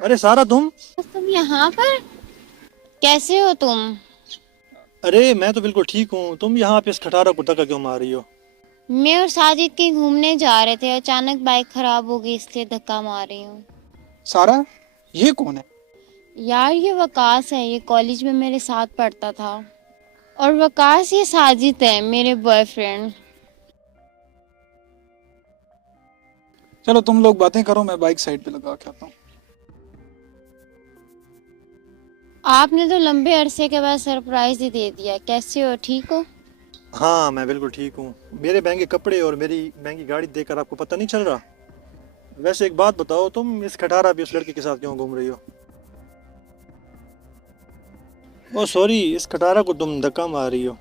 अरे सारा तुम। तुम यहाँ पर कैसे हो तुम? अरे मैं तो बिल्कुल ठीक हूँ, तुम यहाँ पे इस खटारा कुत्ता का क्यों मार रही हो? मैं और साजिद कहीं घूमने जा रहे थे, अचानक बाइक खराब हो गई इसलिए धक्का मार रही हूँ। सारा, ये कौन है? यार ये वकास है, ये कॉलेज में मेरे साथ पढ़ता था। और वकास ये साजिद है मेरे बॉयफ्रेंड। चलो तुम लोग बातें करो, मैं बाइक साइड पे लगा के आता हूँ। आपने तो लंबे अरसे के बाद सरप्राइज ही दे दिया। कैसे हो, ठीक हो? हाँ मैं बिल्कुल ठीक हूँ। मेरे महंगे कपड़े और मेरी महंगी गाड़ी देखकर आपको पता नहीं चल रहा? वैसे एक बात बताओ, तुम इस खटारा पे उस लड़के के साथ क्यों घूम रही हो? ओ सॉरी, इस खटारा को तुम धक्का मार रही हो।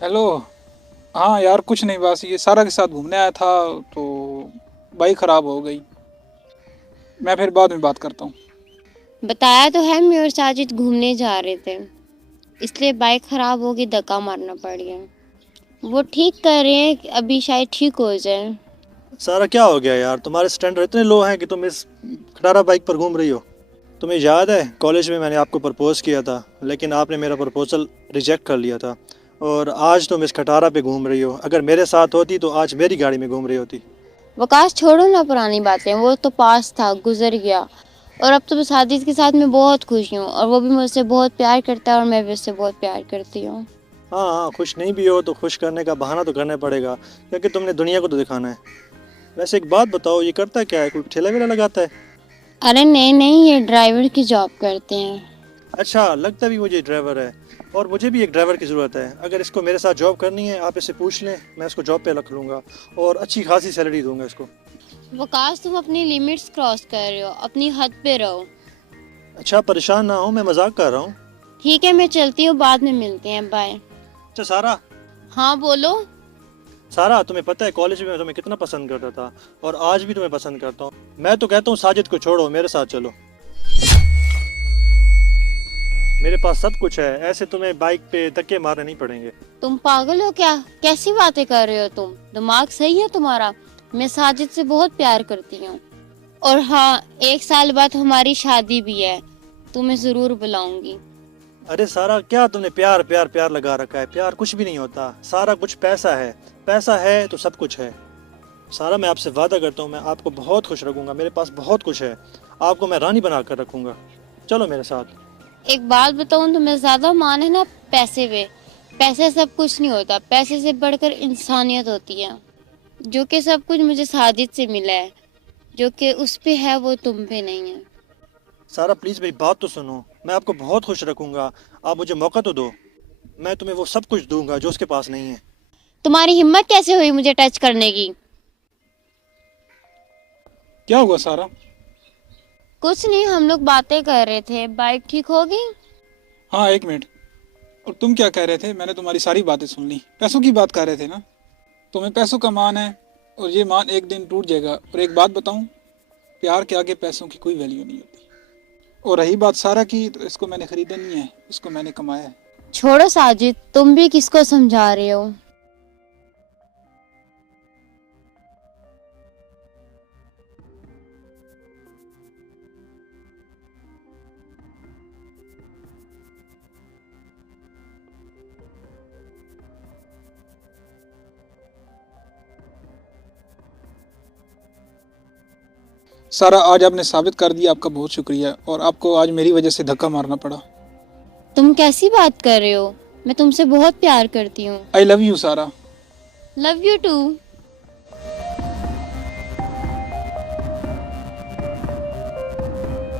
हेलो। हाँ यार, कुछ नहीं, बस ये सारा के साथ घूमने आया था तो बाइक ख़राब हो गई। मैं फिर बाद में बात करता हूँ। बताया तो है, मैं और साजिद घूमने जा रहे थे, इसलिए बाइक खराब होगी, धक्का मारना पड़ गया। वो ठीक कर रहे हैं, अभी शायद ठीक हो जाए। सारा क्या हो गया यार, तुम्हारे स्टैंडर्ड इतने लो हैं कि तुम इस खटारा बाइक पर घूम रही हो? तुम्हें याद है कॉलेज में मैंने आपको प्रपोज़ किया था, लेकिन आपने मेरा प्रपोज़ल रिजेक्ट कर लिया था। और आज तुम इस खटारा पे घूम रही हो। अगर मेरे साथ होती तो आज मेरी गाड़ी में घूम रही होती। वकास छोड़ो ना पुरानी बातें, वो तो पास था, गुजर गया। और अब तो साजिद के साथ मैं बहुत खुश हूँ, और वो भी मुझसे बहुत प्यार करता है और मैं भी उससे बहुत प्यार करती हूँ। हाँ हाँ, खुश नहीं भी हो तो खुश करने का बहाना तो करना पड़ेगा, क्योंकि तुमने दुनिया को तो दिखाना है। वैसे एक बात बताओ, ये करता क्या है? कोई ठेला वेला लगाता है? अरे नहीं नहीं, ये ड्राइवर की जॉब करते हैं। अच्छा, लगता भी मुझे ड्राइवर है। और मुझे भी एक ड्राइवर की ज़रूरत है। अगर इसको मेरे साथ जॉब करनी है, आप इससे पूछ लें, मैं इसको जॉब पे रख लूँगा और अच्छी खासी सैलरी दूंगा इसको। वकास तुम अपनी लिमिट्स क्रॉस कर रहे हो, अपनी हद पे रहो। अच्छा परेशान ना हो, मैं मजाक कर रहा हूँ। ठीक है, मैं चलती हूँ, बाद में मिलते हैं, बाय। अच्छा सारा। हाँ बोलो। सारा, तुम्हें पता है कॉलेज में मैं तुम्हें कितना पसंद करता था, और आज भी तुम्हें पसंद करता हूँ। मैं तो कहता हूँ साजिद को छोड़ो, मेरे साथ चलो। मेरे पास सब कुछ है, ऐसे तुम्हें बाइक पे धक्के मारने नहीं पड़ेंगे। तुम पागल हो क्या? कैसी बातें कर रहे हो तुम? दिमाग सही है तुम्हारा? मैं साजिद से बहुत प्यार करती हूँ। और हाँ, 1 साल बाद हमारी शादी भी है, तुम्हें जरूर बुलाऊंगी। अरे सारा, क्या तुमने प्यार प्यार प्यार लगा रखा है? प्यार कुछ भी नहीं होता, सारा कुछ पैसा है। पैसा है तो सब कुछ है। सारा, मैं आपसे वादा करता हूँ, मैं आपको बहुत खुश रखूंगा। मेरे पास बहुत कुछ है, आपको मैं रानी बना कर रखूंगा। चलो मेरे साथ। एक बात बताऊं, तुम्हें ज्यादा मान है ना पैसे पे। पैसे सब कुछ नहीं होता, पैसे से बढ़कर इंसानियत होती है। जो कि सब कुछ मुझे साजिद से मिला है, जो कि उस पे है वो तुम पे नहीं है। सारा प्लीज़ मेरी बात तो सुनो, मैं आपको बहुत खुश रखूंगा। आप मुझे मौका तो दो, मैं तुम्हें वो सब कुछ दूंगा जो उसके पास नहीं है। तुम्हारी हिम्मत कैसे हुई मुझे टच करने की? क्या हुआ सारा? कुछ नहीं, हम लोग बातें कर रहे थे, बाइक ठीक हो गई। हाँ, एक मिनट। और तुम क्या कह रहे थे? मैंने तुम्हारी सारी बातें सुन ली। पैसों की बात कर रहे थे ना? तुम्हें पैसों का मान है, और ये मान एक दिन टूट जाएगा। और एक बात बताऊं, प्यार के आगे पैसों की कोई वैल्यू नहीं होती। और रही बात सारा की, तो इसको मैंने खरीदा नहीं है, इसको मैंने कमाया है। छोड़ो साजिद, तुम भी किसको समझा रहे हो? सारा, आज आपने साबित कर दिया, आपका बहुत शुक्रिया। और आपको आज मेरी वजह से धक्का मारना पड़ा। तुम कैसी बात कर रहे हो? मैं तुमसे बहुत प्यार करती हूँ। I love you Sara. Love you to.